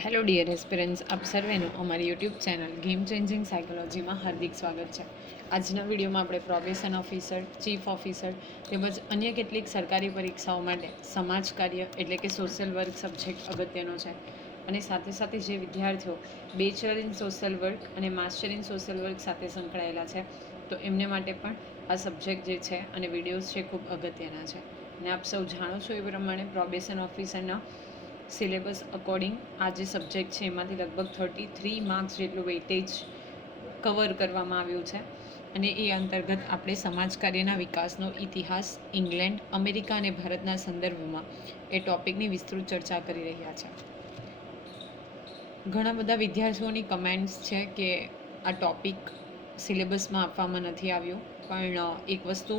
Hello dear aspirants આપ સર્વેનું અમારી યુટ્યુબ ચેનલ ગેમ ચેન્જિંગ સાયકોલોજીમાં હાર્દિક સ્વાગત છે. આજના વિડીયોમાં આપણે પ્રોબેશન ઓફિસર ચીફ ઓફિસર તેમજ અન્ય કેટલીક સરકારી પરીક્ષાઓ માટે સમાજ કાર્ય એટલે કે સોશિયલ વર્ક સબ્જેક્ટ અગત્યનો છે. અને સાથે સાથે જે વિદ્યાર્થીઓ બેચલર ઇન સોશિયલ વર્ક અને માસ્ટર ઇન સોશિયલ વર્ક સાથે સંકળાયેલા છે, તો એમને માટે પણ આ સબ્જેક્ટ જે છે અને વિડીયોઝ છે ખૂબ અગત્યના છે. અને આપ સૌ જાણો છો એ પ્રમાણે પ્રોબેશન ઓફિસરના સિલેબસ અકોર્ડિંગ આ જે સબ્જેક્ટ છે એમાંથી લગભગ થર્ટી થ્રી માર્ક્સ જેટલું વેઇટેજ કવર કરવામાં આવ્યું છે. અને એ અંતર્ગત આપણે સમાજ કાર્યના વિકાસનો ઇતિહાસ ઇંગ્લેન્ડ, અમેરિકા અને ભારતના સંદર્ભમાં એ ટોપિકની વિસ્તૃત ચર્ચા કરી રહ્યા છે. ઘણા બધા વિદ્યાર્થીઓની કમેન્ટ્સ છે કે આ ટોપિક સિલેબસમાં આપવામાં નથી આવ્યો, પણ એક વસ્તુ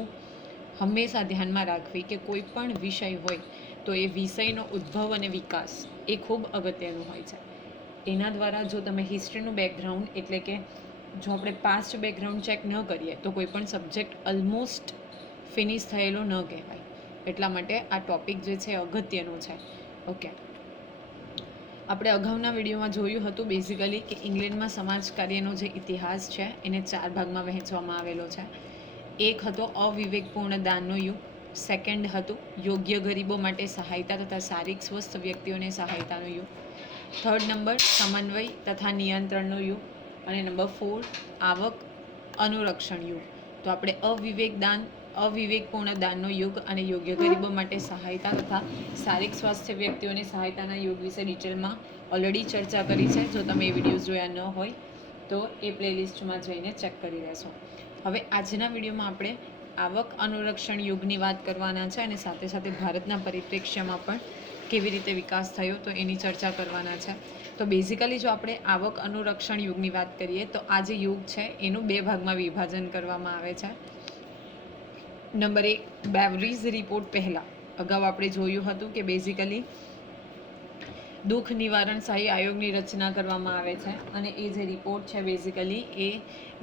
હંમેશા ધ્યાનમાં રાખવી કે કોઈ પણ વિષય હોય તો એ વિષયનો ઉદ્ભવ અને વિકાસ એ ખૂબ અગત્યનું હોય છે. એના દ્વારા જો તમે હિસ્ટ્રીનું બેકગ્રાઉન્ડ એટલે કે જો આપણે પાસ્ટ બેકગ્રાઉન્ડ ચેક ન કરીએ તો કોઈ પણ સબ્જેક્ટ ઓલમોસ્ટ ફિનિશ થયેલો ન કહેવાય. એટલા માટે આ ટોપિક જે છે અગત્યનો છે. ઓકે આપણે અગાઉના વિડીયોમાં જોયું હતું બેઝિકલી કે ઇંગ્લેન્ડમાં સમાજ કાર્યનો જે ઇતિહાસ છે એને ચાર ભાગમાં વહેંચવામાં આવેલો છે. એક હતો અવિવેકપૂર્ણ દાનનો યુગ સેકન્ડ હતું. યોગ્ય ગરીબો માટે સહાયતા તથા શારીરિક સ્વસ્થ વ્યક્તિઓને સહાયતાનો યુગ. થર્ડ નંબર સમન્વય તથા નિયંત્રણનો યુગ. અને નંબર ફોર આવક, અનુરક્ષણ યુગ. તો આપણે અવિવેક દાન, અવિવેકપૂર્ણ દાનનો યુગ અને યોગ્ય ગરીબો માટે સહાયતા તથા શારીરિક સ્વાસ્થ્ય વ્યક્તિઓને સહાયતાના યુગ વિશે ડિટેલમાં ઓલરેડી ચર્ચા કરી છે. જો તમે એ વિડીયોઝ જોયા ન હોય, તો એ પ્લેલિસ્ટમાં જઈને ચેક કરી લેશો. હવે આજના વિડીયોમાં આપણે આવક અનુરક્ષણ યુગની વાત કરવાના છે અને સાથે સાથે ભારતના પરિપ્રેક્ષ્યમાં પણ કેવી રીતે વિકાસ થયો તો એની ચર્ચા કરવાના છે. તો બેઝિકલી જો આપણે આવક અનુરક્ષણ યુગની વાત કરીએ તો આ જે યુગ છે એનું બે ભાગમાં વિભાજન કરવામાં આવે છે. નંબર એક બેવરીઝ રિપોર્ટ પહેલાં. અગાઉ આપણે જોયું હતું કે બેઝિકલી દુઃખ નિવારણ સહાય આયોગની રચના કરવામાં આવે છે અને એ જે રિપોર્ટ છે બેઝિકલી એ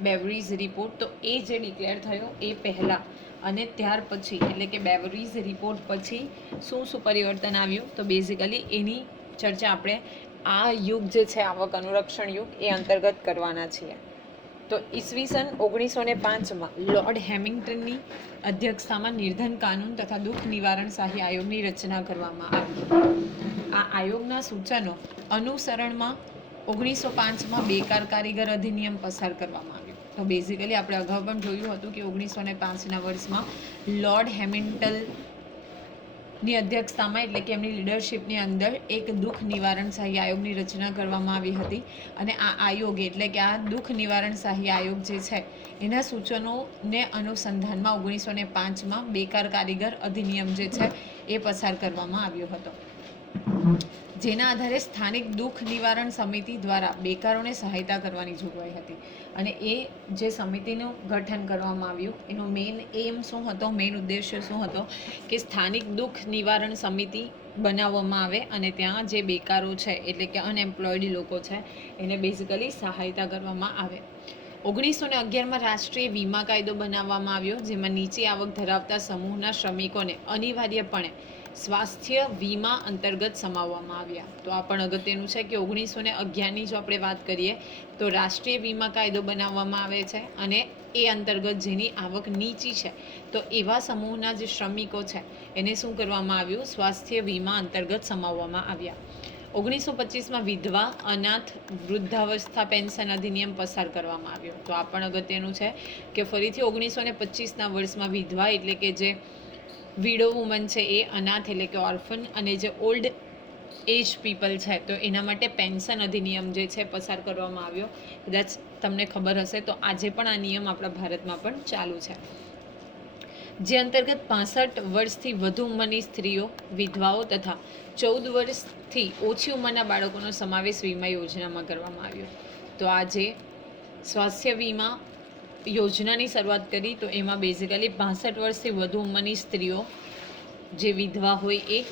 બેવરીઝ રિપોર્ટ તો એ જે ડિક્લેર થયો એ પહેલાં અને ત્યાર પછી, એટલે કે બેવરીઝ રિપોર્ટ પછી શું શું પરિવર્તન આવ્યું? તો બેઝિકલી એની ચર્ચા આપણે આ યુગ જે છે, આવક અનુરક્ષણ યુગ, એ અંતર્ગત કરવાના છીએ. તો ઈસવીસન ઓગણીસો ને પાંચમાં લોર્ડ હેમિંગ્ટનની અધ્યક્ષતામાં નિર્ધન કાનૂન તથા દુઃખ નિવારણ શાહી આયોગની રચના કરવામાં આવી. આ આયોગના સૂચનો અનુસરણમાં ઓગણીસો પાંચમાં બેકાર કારીગર અધિનિયમ પસાર કરવામાં આવ્યો. તો બેઝિકલી આપણે અગાઉ પણ જોયું હતું કે ઓગણીસો ને પાંચના વર્ષમાં લોર્ડ હેમિન્ટલની અધ્યક્ષતામાં એટલે કે એમની લીડરશિપની અંદર એક દુઃખ નિવારણ સહાય આયોગની રચના કરવામાં આવી હતી. અને આ આયોગ એટલે કે આ દુઃખ નિવારણ સહાય આયોગ જે છે, એના સૂચનોને અનુસંધાનમાં ઓગણીસો ને પાંચમાં બેકાર કારીગર અધિનિયમ જે છે, એ પસાર કરવામાં આવ્યો હતો. જેના આધારે સ્થાનિક દુઃખ નિવારણ સમિતિ દ્વારા બેકારોને સહાયતા કરવાની જોગવાઈ હતી. અને એ જે સમિતિનું ગઠન કરવામાં આવ્યું, એનો મેઇન એમ શું હતો? મેઇન ઉદ્દેશ્ય શું હતો? કે સ્થાનિક દુઃખ નિવારણ સમિતિ બનાવવામાં આવે અને ત્યાં જે બેકારો છે, એટલે કે અનએમ્પ્લોયડ લોકો છે, એને બેઝિકલી સહાયતા કરવામાં આવે. ઓગણીસો ને અગિયારમાં રાષ્ટ્રીય વીમા કાયદો બનાવવામાં આવ્યો, જેમાં નીચે આવક ધરાવતા સમૂહના શ્રમિકોને અનિવાર્યપણે સ્વાસ્થ્ય વીમા અંતર્ગત સમાવવામાં આવ્યા. તો આ પણ અગત્યનું છે કે ઓગણીસો ને અગિયારની જો આપણે વાત કરીએ, તો રાષ્ટ્રીય વીમા કાયદો બનાવવામાં આવે છે અને એ અંતર્ગત જેની આવક નીચી છે. તો એવા સમૂહના જે શ્રમિકો છે, એને શું કરવામાં આવ્યું? સ્વાસ્થ્ય વીમા અંતર્ગત સમાવવામાં આવ્યા. ઓગણીસો પચીસમાં વિધવા, અનાથ, વૃદ્ધાવસ્થા પેન્શન અધિનિયમ પસાર કરવામાં આવ્યો. તો આ પણ અગત્યનું છે કે ફરીથી ઓગણીસો ને પચીસના વર્ષમાં વિધવા એટલે કે જે વિડો વુમન છે એ અનાથ એટલે કે ઓર્ફન અને જે ઓલ્ડ એજ પીપલ છે, તો એના માટે પેન્શન અધિનિયમ જે છે પસાર કરવામાં આવ્યો. કદાચ તમને ખબર હશે, તો આજે પણ આ નિયમ આપણા ભારતમાં પણ ચાલુ છે. જે અંતર્ગત પાસઠ વર્ષથી વધુ ઉંમરની સ્ત્રીઓ, વિધવાઓ તથા ચૌદ વર્ષથી ઓછી ઉંમરના બાળકોનો સમાવેશ વીમા યોજનામાં કરવામાં આવ્યો. તો આજે સ્વાસ્થ્ય વીમા યોજનાની શરૂઆત કરી તો એમાં બેઝિકલી પાસઠ વર્ષથી વધુ ઉંમરની સ્ત્રીઓ જે વિધવા હોય એ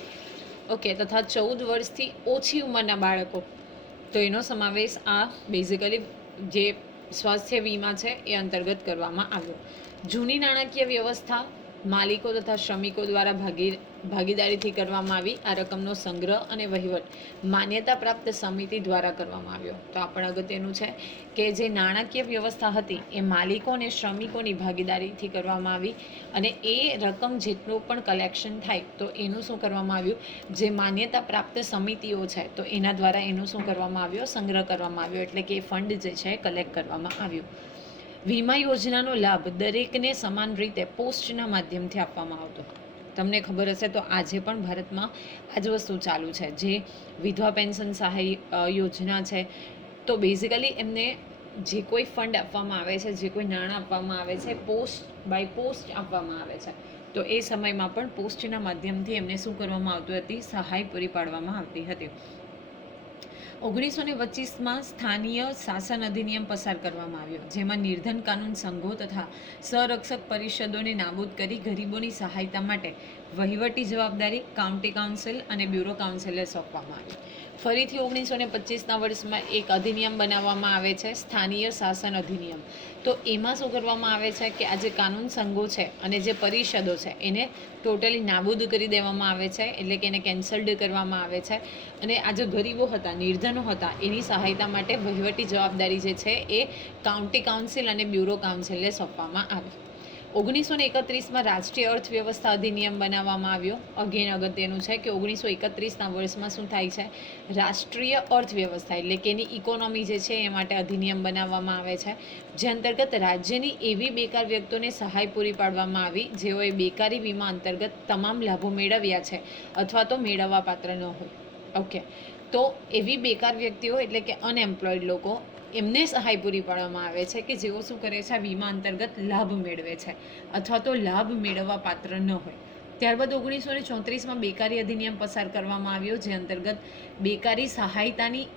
ઓકે તથા ચૌદ વર્ષથી ઓછી ઉંમરના બાળકો. તો એનો સમાવેશ આ બેઝિકલી જે સ્વાસ્થ્ય વીમા છે એ અંતર્ગત કરવામાં આવ્યો. જૂની નાણાકીય વ્યવસ્થા માલિકો તથા શ્રમિકો દ્વારા ભાગી ભાગીદારીથી કરવામાં આવી આ રકમનો સંગ્રહ અને વહીવટ માન્યતા પ્રાપ્ત સમિતિ દ્વારા કરવામાં આવ્યો. તો આ પણ અગત્યનું છે કે જે નાણાકીય વ્યવસ્થા હતી એ માલિકો અને શ્રમિકોની ભાગીદારીથી કરવામાં આવી અને એ રકમ જેટલું પણ કલેક્શન થાય તો એનું શું કરવામાં આવ્યું? જે માન્યતા પ્રાપ્ત સમિતિઓ છે તો એના દ્વારા એનું શું કરવામાં આવ્યો? સંગ્રહ કરવામાં આવ્યો. એટલે કે એ ફંડ જે છે કલેક્ટ કરવામાં આવ્યું. વીમા યોજનાનો લાભ દરેકને સમાન રીતે પોસ્ટના માધ્યમથી આપવામાં આવતો. તમને ખબર હશે તો આજે પણ ભારતમાં આ જ વસ્તુ ચાલુ છે. જે વિધવા પેન્શન સહાય યોજના છે. તો બેઝિકલી એમને જે કોઈ ફંડ આપવામાં આવે છે, જે કોઈ નાણાં આપવામાં આવે છે પોસ્ટ બાય પોસ્ટ આપવામાં આવે છે. તો એ સમયમાં પણ પોસ્ટના માધ્યમથી એમને શું કરવામાં આવતું હતી? સહાય પૂરી પાડવામાં આવતી હતી. ઓગણીસો ને પચીસમાં સ્થાનીય શાસન અધિનિયમ પસાર કરવામાં આવ્યો, જેમાં નિર્ધન કાનૂન સંઘો તથા સંરક્ષક પરિષદોને નાબૂદ કરી ગરીબોની સહાયતા માટે વહીવટી જવાબદારી કાઉન્ટી કાઉન્સિલ અને બ્યુરો કાઉન્સિલને સોંપવામાં આવી. ફરીથી ઓગણીસો ને પચીસના વર્ષમાં એક અધિનિયમ બનાવવામાં આવે છે, સ્થાનીય શાસન અધિનિયમ. તો એમાં શું કરવામાં આવે છે કે આ જે કાનૂન સંઘો છે અને જે પરિષદો છે, એને ટોટલી નાબૂદ કરી દેવામાં આવે છે, એટલે કે એને કેન્સલ્ડ કરવામાં આવે છે. અને આ જે ગરીબો હતા, નિર્ધનો હતા, એની સહાયતા માટે વહીવટી જવાબદારી જે છે એ કાઉન્ટી કાઉન્સિલ અને બ્યુરો કાઉન્સિલને સોંપવામાં આવી. ઓગણીસો ને એકત્રીસમાં રાષ્ટ્રીય અર્થવ્યવસ્થા અધિનિયમ બનાવવામાં આવ્યો. અગેન અગત્યનું છે કે ઓગણીસો એકત્રીસના વર્ષમાં શું થાય છે? રાષ્ટ્રીય અર્થવ્યવસ્થા એટલે કે એની ઇકોનોમી જે છે એ માટે અધિનિયમ બનાવવામાં આવે છે. જે અંતર્ગત રાજ્યની એવી બેકાર વ્યક્તિઓને સહાય પૂરી પાડવામાં આવી, જેઓએ બેકારી વીમા અંતર્ગત તમામ લાભો મેળવ્યા છે અથવા તો મેળવવા પાત્ર ન હોય. ઓકે. તો એવી બેકાર વ્યક્તિઓ એટલે કે અનએમ્પ્લોયડ લોકો એમને સહાય પૂરી પાડવામાં આવે છે કે જેઓ શું કરે છે, આ વીમા અંતર્ગત લાભ મેળવે છે અથવા તો લાભ મેળવવા પાત્ર ન હોય. ત્યારબાદ ઓગણીસો ને ચોત્રીસમાં બેકારી અધિનિયમ પસાર કરવામાં આવ્યો, જે અંતર્ગત બેકારી સહાયતાની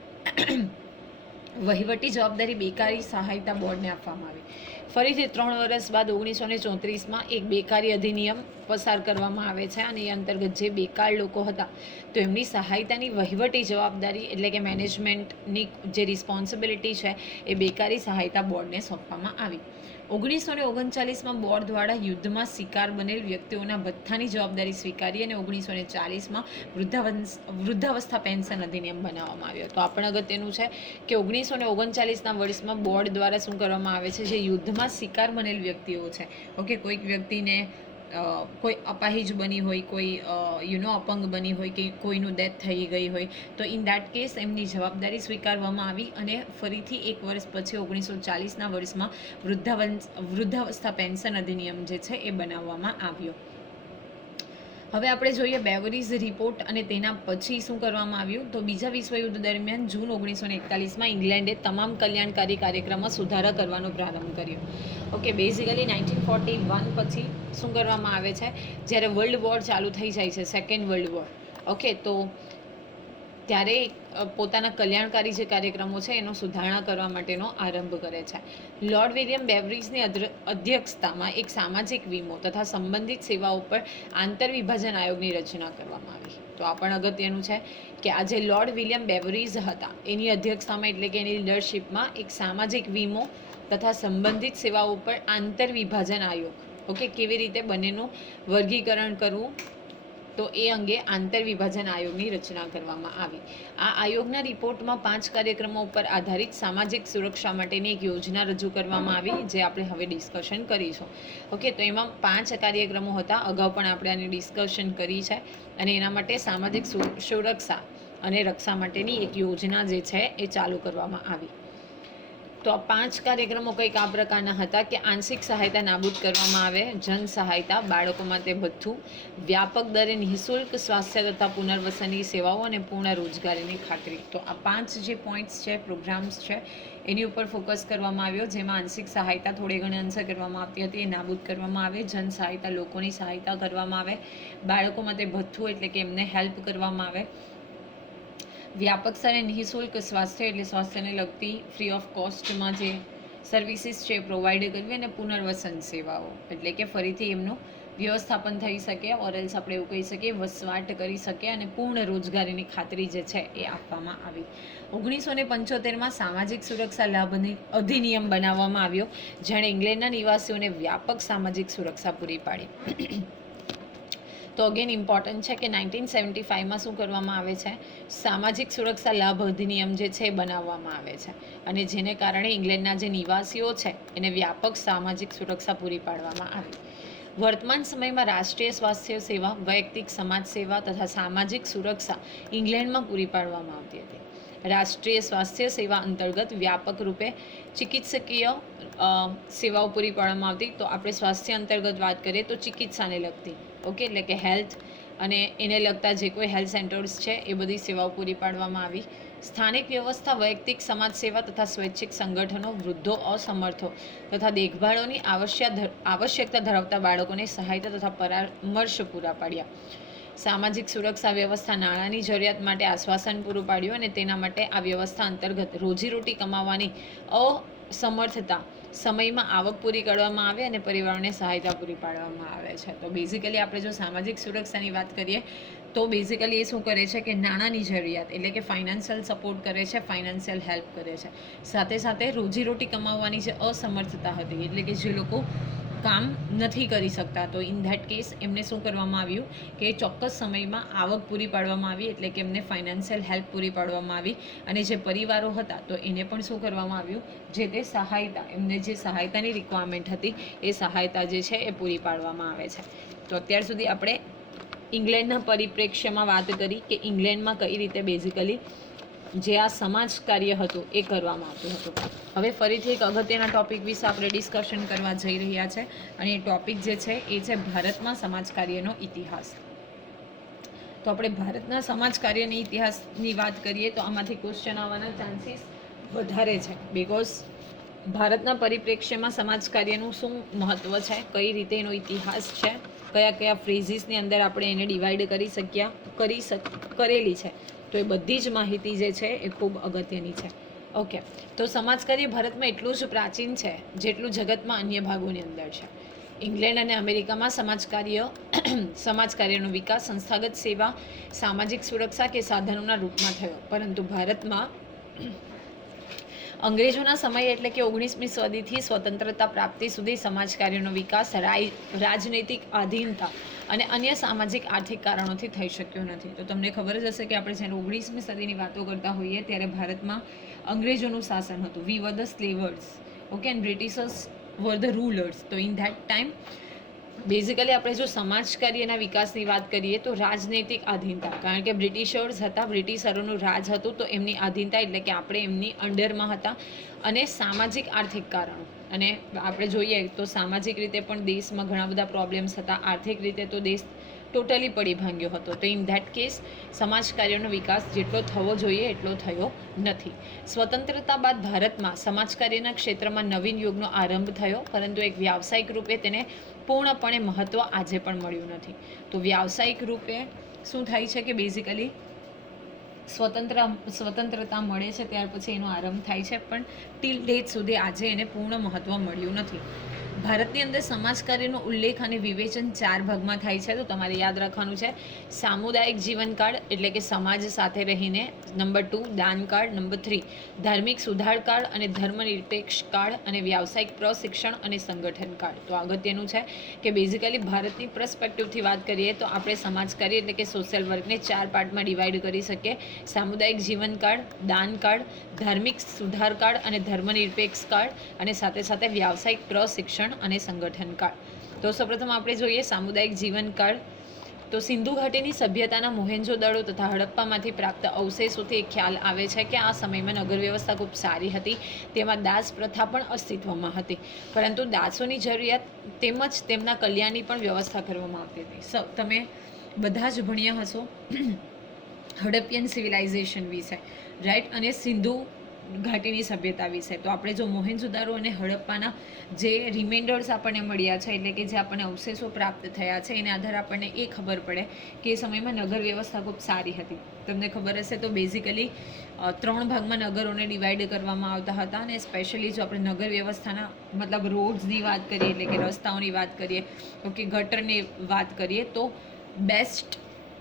વહીવટી જવાબદારી બેકારી સહાયતા બોર્ડને આપવામાં આવી. ફરીથી ત્રણ વર્ષ બાદ ઓગણીસો ને ચોત્રીસમાં એક બેકારી અધિનિયમ પસાર કરવામાં આવે છે અને એ અંતર્ગત જે બેકાર લોકો હતા, તો એમની સહાયતાની વહીવટી જવાબદારી એટલે કે મેનેજમેન્ટની જે રિસ્પોન્સિબિલિટી છે, એ બેકારી સહાયતા બોર્ડને સોંપવામાં આવી. ઓગણીસો ને ઓગણચાલીસમાં બોર્ડ દ્વારા યુદ્ધમાં શિકાર બનેલ વ્યક્તિઓના ભથ્થાની જવાબદારી સ્વીકારી અને ઓગણીસો ને ચાલીસમાં વૃદ્ધાવંશ વૃદ્ધાવસ્થા પેન્શન અધિનિયમ બનાવવામાં આવ્યો તો આ પણ અગત્યનું છે કે ઓગણીસો ને ઓગણચાલીસના વર્ષમાં બોર્ડ દ્વારા શું કરવામાં આવે છે? જે યુદ્ધમાં શિકાર બનેલ વ્યક્તિઓ છે. ઓકે, કોઈક વ્યક્તિને કોઈ અપાહિજ બની હોય, કોઈ યુનો અપંગ બની હોય કે કોઈનું ડેથ થઈ ગઈ હોય, તો ઇન દેટ કેસ એમની જવાબદારી સ્વીકારવામાં આવી અને ફરીથી એક વર્ષ પછી ઓગણીસો ચાલીસના વર્ષમાં વૃદ્ધાવંશ વૃદ્ધાવસ્થા પેન્શન અધિનિયમ જે છે એ બનાવવામાં આવ્યો. હવે આપણે જોઈએ બેવરીઝ રિપોર્ટ અને તેના પછી શું કરવામાં આવ્યું? તો બીજા વિશ્વયુદ્ધ દરમિયાન જૂન ઓગણીસો એકતાલીસમાં ઇંગ્લેન્ડે તમામ કલ્યાણકારી કાર્યક્રમમાં સુધારા કરવાનો પ્રારંભ કર્યો. Okay basically nineteen forty one પછી શું કરવામાં આવે છે? જ્યારે વર્લ્ડ વોર ચાલુ થઈ જાય છે સેકન્ડ વર્લ્ડ વોર ઓકે તો ત્યારે પોતાના કલ્યાણકારી જે કાર્યક્રમો છે એનો સુધારણા કરવા માટેનો આરંભ કરે છે. લોર્ડ વિલિયમ બેવરીજની અધ્યક્ષતામાં એક સામાજિક વીમો તથા સંબંધિત સેવાઓ પર આંતર વિભાજન આયોગની રચના કરવામાં આવી. તો આ પણ અગત્યનું છે કે આ જે લોર્ડ વિલિયમ બેવરીઝ હતા. એની અધ્યક્ષતામાં એટલે કે એની લીડરશિપમાં એક સામાજિક વીમો તથા સંબંધિત સેવાઓ પર આંતર વિભાજન આયોગ. ઓકે, કેવી રીતે બંનેનું વર્ગીકરણ કરવું? તો એ અંગે આંતર વિભાજન આયોગની રચના કરવામાં આવી. આ આયોગના રિપોર્ટમાં પાંચ કાર્યક્રમો ઉપર આધારિત સામાજિક સુરક્ષા માટેની એક યોજના રજૂ કરવામાં આવી, જે આપણે હવે ડિસ્કશન કરીશું. ઓકે, તો એમાં પાંચ કાર્યક્રમો હતા. અગાઉ પણ આપણે આની ડિસ્કશન કરી છે. અને એના માટે સામાજિક સુરક્ષા અને રક્ષા માટેની એક યોજના જે છે, એ ચાલુ કરવામાં આવી. તો આ પાંચ કાર્યક્રમો કંઈક આ પ્રકારના હતા કે આંશિક સહાયતા નાબૂદ કરવામાં આવે, જન સહાયતા, બાળકો માટે ભથ્થું, વ્યાપક દરે નિઃશુલ્ક સ્વાસ્થ્ય તથા પુનર્વસનની સેવાઓ અને પૂર્ણ રોજગારીની ખાતરી. તો આ પાંચ જે પોઈન્ટ્સ છે પ્રોગ્રામ્સ છે, એની ઉપર ફોકસ કરવામાં આવ્યો, જેમાં આંશિક સહાયતા થોડી ઘણી અંશે કરવામાં આવતી હતી, એ નાબૂદ કરવામાં આવે, જન સહાયતા, લોકોની સહાયતા કરવામાં આવે, બાળકો માટે ભથ્થું એટલે કે એમને હેલ્પ કરવામાં આવે. વ્યાપક સ્તરે નિઃશુલ્ક સ્વાસ્થ્ય એટલે સ્વાસ્થ્યને લગતી ફ્રી ઓફ કોસ્ટમાં જે સર્વિસીસ છે પ્રોવાઈડ કરવી અને પુનર્વસન સેવાઓ. એટલે કે ફરીથી એમનું વ્યવસ્થાપન થઈ શકે ઓરેલ્સ આપણે એવું કહી શકીએ, વસવાટ કરી શકે અને પૂર્ણ રોજગારીની ખાતરી જે છે એ આપવામાં આવી. ઓગણીસો ને પંચોતેરમાં સામાજિક સુરક્ષા લાભની અધિનિયમ બનાવવામાં આવ્યો, જેણે ઇંગ્લેન્ડના નિવાસીઓને વ્યાપક સામાજિક સુરક્ષા પૂરી પાડી. તો અગેન ઇમ્પોર્ટન્ટ છે કે નાઇન્ટીન સેવન્ટી ફાઇવમાં શું કરવામાં આવે છે? સામાજિક સુરક્ષા લાભ અધિનિયમ જે છે એ બનાવવામાં આવે છે. અને જેને કારણે ઇંગ્લેન્ડના જે નિવાસીઓ છે, એને વ્યાપક સામાજિક સુરક્ષા પૂરી પાડવામાં આવી. વર્તમાન સમયમાં રાષ્ટ્રીય સ્વાસ્થ્ય સેવા, વૈયક્તિક સમાજ સેવા તથા સામાજિક સુરક્ષા ઇંગ્લેન્ડમાં પૂરી પાડવામાં આવતી હતી. રાષ્ટ્રીય સ્વાસ્થ્ય સેવા અંતર્ગત વ્યાપક રૂપે ચિકિત્સકીય સેવાઓ પૂરી પાડવામાં આવતી. તો આપણે સ્વાસ્થ્ય અંતર્ગત વાત કરીએ તો ચિકિત્સાને લગતી. ઓકે, એટલે કે હેલ્થ અને એને લગતા જે કોઈ હેલ્થ સેન્ટર્સ છે, એ બધી સેવાઓ પૂરી પાડવામાં આવી. સ્થાનિક વ્યવસ્થા, વૈયક્તિક સમાજ સેવા તથા સ્વૈચ્છિક સંગઠનો, વૃદ્ધો, અસમર્થો તથા દેખભાળોની આવશ્યક આવશ્યકતા ધરાવતા બાળકોને સહાયતા તથા પરામર્શ પૂરા પાડ્યા. સામાજિક સુરક્ષા વ્યવસ્થા, નાણાંની જરૂરિયાત માટે આશ્વાસન પૂરું પાડ્યું અને તેના માટે આ વ્યવસ્થા અંતર્ગત રોજીરોટી કમાવવાની અસમર્થતા સમયમાં આવક પૂરી કરવામાં આવે અને પરિવારોને સહાયતા પૂરી પાડવામાં આવે છે. તો બેઝિકલી આપણે જો સામાજિક સુરક્ષાની વાત કરીએ, તો બેઝિકલી એ શું કરે છે કે નાણાંની જરૂરિયાત એટલે કે ફાઇનાન્શિયલ સપોર્ટ કરે છે ફાઇનાન્શિયલ હેલ્પ કરે છે. સાથે સાથે રોજીરોટી કમાવવાની જે અસમર્થતા હતી, એટલે કે જે લોકો કામ નથી કરી શકતા. તો ઇન ધેટ કેસ એમને શું કરવામાં આવ્યું કે ચોક્કસ સમયમાં આવક પૂરી પાડવામાં આવી એટલે કે એમને ફાઇનાન્શિયલ હેલ્પ પૂરી પાડવામાં આવી અને જે પરિવારો હતા તો એને પણ શું કરવામાં આવ્યું? જે તે સહાયતા, એમને જે સહાયતાની રિક્વાયરમેન્ટ હતી એ સહાયતા જે છે એ પૂરી પાડવામાં આવે છે. તો અત્યાર સુધી આપણે ઇંગ્લેન્ડના પરિપ્રેક્ષ્યમાં વાત કરી કે ઇંગ્લેન્ડમાં કઈ રીતે બેઝિકલી જે આ સમાજ કાર્ય હતું એ કરવામાં આવતું હતું. હવે ફરીથી એક અગત્યના ટોપિક વિશે આપણે ડિસ્કશન કરવા જઈ રહ્યા છે અને એ ટોપિક જે છે એ છે ભારતમાં સમાજ કાર્યનો ઇતિહાસ. તો આપણે ભારતના સમાજ કાર્યની ઇતિહાસની વાત કરીએ તો આમાંથી ક્વેશ્ચન આવવાના ચાન્સીસ વધારે છે. બિકોઝ ભારતના પરિપ્રેક્ષ્યમાં સમાજ કાર્યનું શું મહત્ત્વ છે? કઈ રીતે એનો ઇતિહાસ છે? કયા કયા ફ્રેઝિસની અંદર આપણે એને ડિવાઈડ કરી શક્યા, કરી શક, કરેલી છે? તો એ બધી જ માહિતી જે છે એ ખૂબ અગત્યની છે. ઓકે તો સમાજકાર્ય ભારતમાં એટલું જ પ્રાચીન છે, જેટલું જગતમાં અન્ય ભાગોની અંદર છે. ઇંગ્લેન્ડ અને અમેરિકામાં સમાજકાર્ય સમાજકાર્યનો વિકાસ સંસ્થાગત સેવા, સામાજિક સુરક્ષા કે સાધનોના રૂપમાં થયો. પરંતુ ભારતમાં અંગ્રેજોના સમય એટલે કે ઓગણીસમી સદીથી સ્વતંત્રતા પ્રાપ્તિ સુધી સમાજકાર્યનો વિકાસ રાજનૈતિક આધીનતા અને અન્ય સામાજિક આર્થિક કારણોથી થઈ શક્યો નથી. તો તમને ખબર જ હશે કે આપણે જ્યારે ઓગણીસમી સદીની વાતો કરતા હોઈએ ત્યારે ભારતમાં અંગ્રેજોનું શાસન હતું. We were the slavers okay and Britishers were the rulers તો ઇન ધેટ ટાઈમ બેઝિકલી આપણે જો સમાજ કાર્યના વિકાસની વાત કરીએ તો રાજનૈતિક આધીનતા. કારણ કે બ્રિટિશર્સ હતા બ્રિટિશરોનું રાજ હતું, તો એમની આધીનતા એટલે કે આપણે એમની અંડરમાં હતા અને સામાજિક આર્થિક કારણો. અને આપણે જોઈએ તો સામાજિક રીતે પણ દેશમાં ઘણા બધા પ્રોબ્લેમ્સ હતા. આર્થિક રીતે તો દેશ ટોટલી પડી ભાંગ્યો હતો. તો ઇન ધેટ કેસ સમાજ કાર્યનો વિકાસ જેટલો થવો જોઈએ એટલો થયો નથી. સ્વતંત્રતા બાદ ભારતમાં સમાજ કાર્યના ક્ષેત્રમાં નવીન યુગનો આરંભ થયો, પરંતુ એક વ્યાવસાયિક રૂપે તેને પૂર્ણપણે મહત્ત્વ આજે પણ મળ્યું નથી. તો વ્યાવસાયિક રૂપે શું થાય છે કે બેઝિકલી સ્વતંત્ર સ્વતંત્રતા મળે છે, ત્યાર પછી એનો આરંભ થાય છે, પણ ટીલ ડેટ સુધી આજે એને પૂર્ણ મહત્ત્વ મળ્યું નથી. ભારતની અંદર સમાજ કાર્યનો ઉલ્લેખ અને વિવેચન ચાર ભાગમાં થાય છે, તો તમારે યાદ રાખવાનું છે. સામુદાયિક જીવનકાળ એટલે કે સમાજ સાથે રહીને નંબર ટુ દાનકાળ નંબર થ્રી, ધાર્મિક સુધારકાળ અને ધર્મનિરપેક્ષ કાળ અને વ્યાવસાયિક પ્રશિક્ષણ અને સંગઠન કાળ તો અગત્યનું છે કે બેઝિકલી ભારતની પ્રસ્પેક્ટિવથી વાત કરીએ તો આપણે સમાજ કાર્ય એટલે કે સોશિયલ વર્કને ચાર પાર્ટમાં ડિવાઈડ કરી શકીએ. સામુદાયિક જીવનકાળ દાનકાળ ધાર્મિક સુધારકાળ અને ધર્મનિરપેક્ષ કાળ અને સાથે સાથે વ્યાવસાયિક પ્રશિક્ષણ અને સંગઠન કાળ. તો સૌપ્રથમ આપણે જોઈએ સામુદાયિક જીવનકાળ તો સિંધુ ઘાટીની સભ્યતાના મોહેન્જો દળો તથા હડપ્પામાંથી પ્રાપ્ત અવશેષોથી ખ્યાલ આવે છે કે આ સમયમાં નગર વ્યવસ્થા ખૂબ સારી હતી, તેમાં દાસ પ્રથા પણ અસ્તિત્વમાં હતી. પરંતુ દાસોની જરૂરિયાત તેમજ તેમના કલ્યાણની પણ વ્યવસ્થા કરવામાં આવતી હતી. સ, તમે બધા જ ભણ્યા હશો. હડપ્પિયન સિવિલાઇઝેશન વિશે, રાઈટ? અને સિંધુ ઘાટીની સભ્યતા વિશે. તો આપણે જો મોહેનજોદારો અને હડપ્પાના જે રિમાઇન્ડર્સ આપણને મળ્યા છે, એટલે કે જે આપણને અવશેષો પ્રાપ્ત થયા છે, એને આધારે આપણને એ ખબર પડે કે એ સમયમાં નગર વ્યવસ્થા ખૂબ સારી હતી. તમને ખબર હશે તો બેઝિકલી ત્રણ ભાગમાં નગરોને ડિવાઈડ કરવામાં આવતા હતા અને સ્પેશિયલી જો આપણે નગર વ્યવસ્થાના મતલબ રોડ્સની વાત કરીએ, એટલે કે રસ્તાઓની વાત કરીએ ઓકે ગટરની વાત કરીએ, તો બેસ્ટ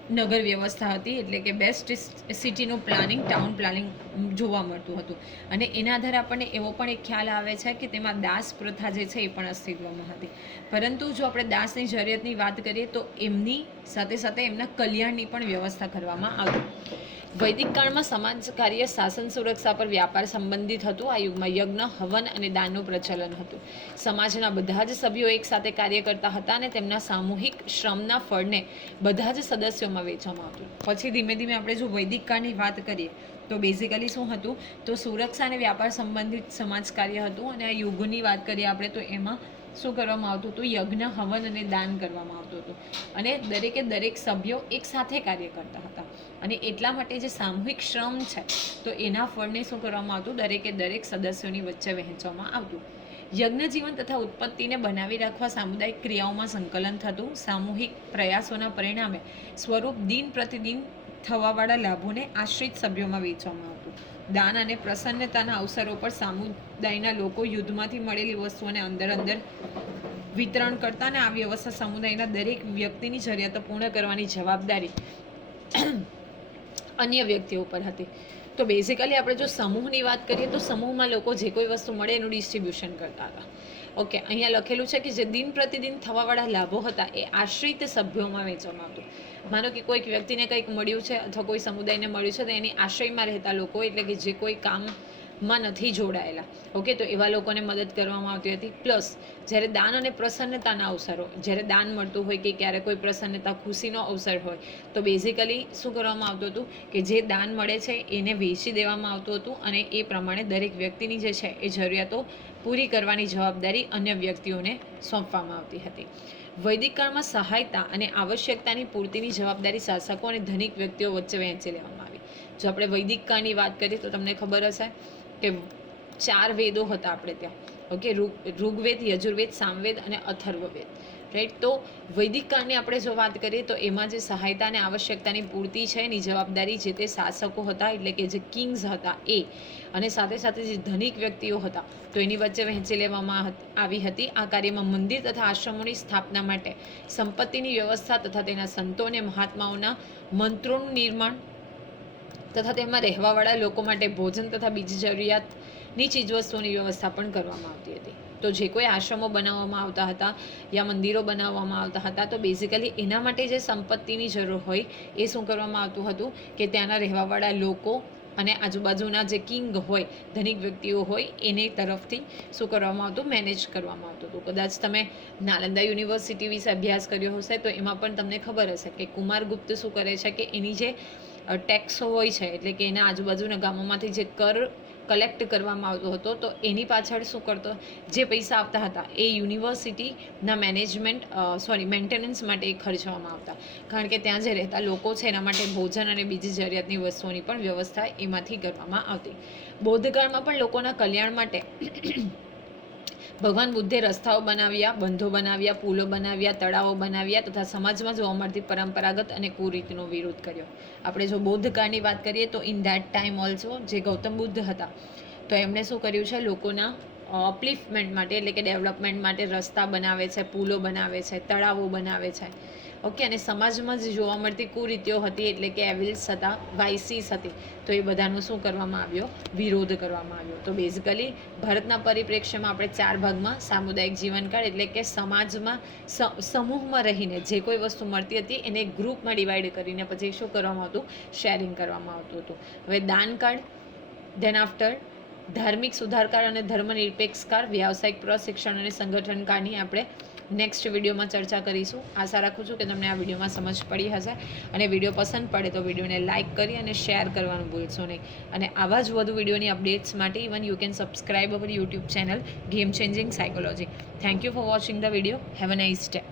નગર વ્યવસ્થા હતી એટલે કે બેસ્ટ સિટીનું પ્લાનિંગ ટાઉન પ્લાનિંગ જોવા મળતું હતું. અને એના આધારે આપણને એવો પણ એક ખ્યાલ આવે છે કે તેમાં દાસ પ્રથા જે છે એ પણ અસ્તિત્વમાં હતી. પરંતુ જો આપણે દાસની જરૂરિયાતની વાત કરીએ તો એમની સાથે સાથે એમના કલ્યાણની પણ વ્યવસ્થા કરવામાં આવતી વૈદિક કાળમાં સમાજ કાર્ય શાસન સુરક્ષા પર વ્યાપાર સંબંધિત હતું. આ યુગમાં યજ્ઞ, હવન અને દાનનું પ્રચલન હતું. સમાજના બધા જ સભ્યો એકસાથે કાર્ય કરતા હતા અને તેમના સામૂહિક શ્રમના ફળને બધા જ સદસ્યોમાં વેચવામાં આવતું. પછી ધીમે ધીમે આપણે જો વૈદિક કાળની વાત કરીએ, તો બેઝિકલી શું હતું? તો સુરક્ષા અને વ્યાપાર સંબંધિત સમાજ કાર્ય હતું અને આ યુગની વાત કરીએ આપણે, તો એમાં શું કરવામાં આવતું હતું? યજ્ઞ, હવન અને દાન કરવામાં આવતું હતું. અને દરેકે દરેક સભ્યો એક સાથે કાર્ય કરતા હતા. અને એટલા માટે જે સામૂહિક શ્રમ છે, તો એના ફળને શું કરવામાં આવતું? દરેકે દરેક સદસ્યોની વચ્ચે વહેંચવામાં આવતું. યજ્ઞ જીવન તથા ઉત્પત્તિને બનાવી રાખવા સામુદાયિક ક્રિયાઓમાં સંકલન થતું. સામૂહિક પ્રયાસોના પરિણામે સ્વરૂપ દિન પ્રતિદિન થવાવાળા લાભોને આશ્રિત સભ્યોમાં વેચવામાં આવતું. દાન અને પ્રસન્નતાના અવસરો પર સમુદાયના લોકો યુદ્ધમાંથી મળેલી વસ્તુઓને અંદર અંદર વિતરણ કરતા અને આ વ્યવસ્થા સમુદાયના દરેક વ્યક્તિની જરૂરિયાતો પૂર્ણ કરવાની જવાબદારી અન્ય વ્યક્તિઓ પર હતી. તો બેઝિકલી આપણે જો સમૂહની વાત કરીએ તો સમૂહમાં લોકો જે કોઈ વસ્તુ મળે એનું ડિસ્ટ્રીબ્યુશન કરતા હતા. ઓકે અહીંયા લખેલું છે કે જે દિન પ્રતિદિન થવાવાળા લાભો હતા એ આશ્રિત સભ્યોમાં વેચવામાં આવતું. માનો કે કોઈક વ્યક્તિને કંઈક મળ્યું છે અથવા કોઈ સમુદાયને મળ્યું છે, તો એની આશ્રયમાં રહેતા લોકો એટલે કે જે કોઈ કામમાં નથી જોડાયેલા. ઓકે, તો એવા લોકોને મદદ કરવામાં આવતી હતી. પ્લસ, જ્યારે દાન અને પ્રસન્નતાના અવસરો, જ્યારે દાન મળતું હોય કે ક્યારે કોઈ પ્રસન્નતા, ખુશીનો અવસર હોય, તો બેઝિકલી શું કરવામાં આવતું હતું કે જે દાન મળે છે એને વેચી દેવામાં આવતું હતું અને એ પ્રમાણે દરેક વ્યક્તિની જે છે એ જરૂરિયાતો પૂરી કરવાની જવાબદારી અન્ય વ્યક્તિઓને સોંપવામાં આવતી હતી. વૈદિક કાળમાં સહાયતા અને આવશ્યકતાની પૂર્તિની જવાબદારી શાસકો અને ધનિક વ્યક્તિઓ વચ્ચે વહેંચી લેવામાં આવી. જો આપણે વૈદિક કાળની વાત કરીએ તો તમને ખબર હશે કે ચાર વેદો હતા આપણે ત્યાં. ઓકે ઋગ્વેદ, યજુર્વેદ, સામવેદ અને અથર્વવેદ. રાઈટ તો વૈદિક કાળની આપણે જો વાત કરીએ તો એમાં જે સહાયતા અને આવશ્યકતાની પૂર્તિ છે, એની જવાબદારી જે તે શાસકો હતા, એટલે કે જે કિંગ્સ હતા એ. અને સાથે સાથે જે ધનિક વ્યક્તિઓ હતા, તો એની વચ્ચે વહેંચી લેવામાં આવી હતી. આ કાર્યમાં મંદિર તથા આશ્રમોની સ્થાપના માટે સંપત્તિની વ્યવસ્થા તથા તેના સંતો અને મહાત્માઓના મંત્રોનું નિર્માણ તથા તેમાં રહેવાવાળા લોકો માટે ભોજન તથા બીજી જરૂરિયાતની ચીજવસ્તુઓની વ્યવસ્થા પણ કરવામાં આવતી હતી. તો જે કોઈ આશ્રમો બનાવવામાં આવતા હતા યા મંદિરો બનાવવામાં આવતા હતા, તો બેઝિકલી એના માટે જે સંપત્તિની જરૂર હોય એ શું કરવામાં આવતું હતું કે ત્યાંના રહેવાવાળા લોકો અને આજુબાજુના જે કિંગ હોય, ધનિક વ્યક્તિઓ હોય, એની તરફથી શું કરવામાં આવતું મેનેજ કરવામાં આવતું હતું. કદાચ તમે નાલંદા યુનિવર્સિટી વિશે અભ્યાસ કર્યો હશે તો એમાં પણ તમને ખબર હશે કે કુમારગુપ્ત શું કરે છે કે એની જે ટેક્સ હોય છે, એટલે કે એના આજુબાજુના ગામોમાંથી જે કર કલેક્ટ કરવામાં આવતો હતો, તો એની પાછળ શું કરતો, જે પૈસા આવતા હતા, એ યુનિવર્સિટીના મેનેજમેન્ટ સોરી મેન્ટેનન્સ માટે ખર્ચવામાં આવતા. કારણ કે ત્યાં જે રહેતા લોકો છે, એના માટે ભોજન અને બીજી જરૂરિયાતની વસ્તુઓની પણ વ્યવસ્થા એમાંથી કરવામાં આવતી. બૌદ્ધકાળમાં પણ લોકોના કલ્યાણ માટે ભગવાન બુદ્ધે રસ્તાઓ બનાવ્યા, બંધો બનાવ્યા, પુલો બનાવ્યા, તળાવો બનાવ્યા તથા સમાજમાં જોવા મળતી પરંપરાગત અને કુરીતનો વિરોધ કર્યો. આપણે જો બૌદ્ધ કાળની વાત કરીએ તો ઇન ધેટ ટાઈમ ઓલ્સો જે ગૌતમ બુદ્ધ હતા, તો એમણે શું કર્યું છે? લોકોના અપલિફમેન્ટ માટે એટલે કે ડેવલપમેન્ટ માટે રસ્તા બનાવે છે, પુલો બનાવે છે, તળાવો બનાવે છે. ઓકે, અને સમાજમાં જ જોવા મળતી કુરીતિઓ હતી, એટલે કે એવિલ્સ હતા વાઇસીસ હતી, તો એ બધાનો શું કરવામાં આવ્યો? વિરોધ કરવામાં આવ્યો. તો બેઝિકલી ભારતના પરિપ્રેક્ષ્યમાં આપણે ચાર ભાગમાં સામુદાયિક જીવનકાળ એટલે કે સમાજમાં સમૂહમાં રહીને જે કોઈ વસ્તુ મળતી હતી, એને ગ્રુપમાં ડિવાઈડ કરીને પછી શું કરવામાં આવતું? શેરિંગ કરવામાં આવતું હતું. હવે દાનકાળ ધેન આફ્ટર ધાર્મિક સુધારકાર અને ધર્મનિરપેક્ષકાર વ્યાવસાયિક પ્રશિક્ષણ અને સંગઠનકારની આપણે નેક્સ્ટ વિડીયોમાં ચર્ચા કરીશું. આશા રાખું છું કે તમને આ વિડીયોમાં સમજ પડી હશે. અને વીડિયો પસંદ પડે તો વિડીયોને લાઇક કરી અને શેર કરવાનું ભૂલશો નહીં. અને આવા જ વધુ વિડીયોની અપડેટ્સ માટે even you can subscribe our YouTube channel game changing psychology. Thank you for watching the video have a nice day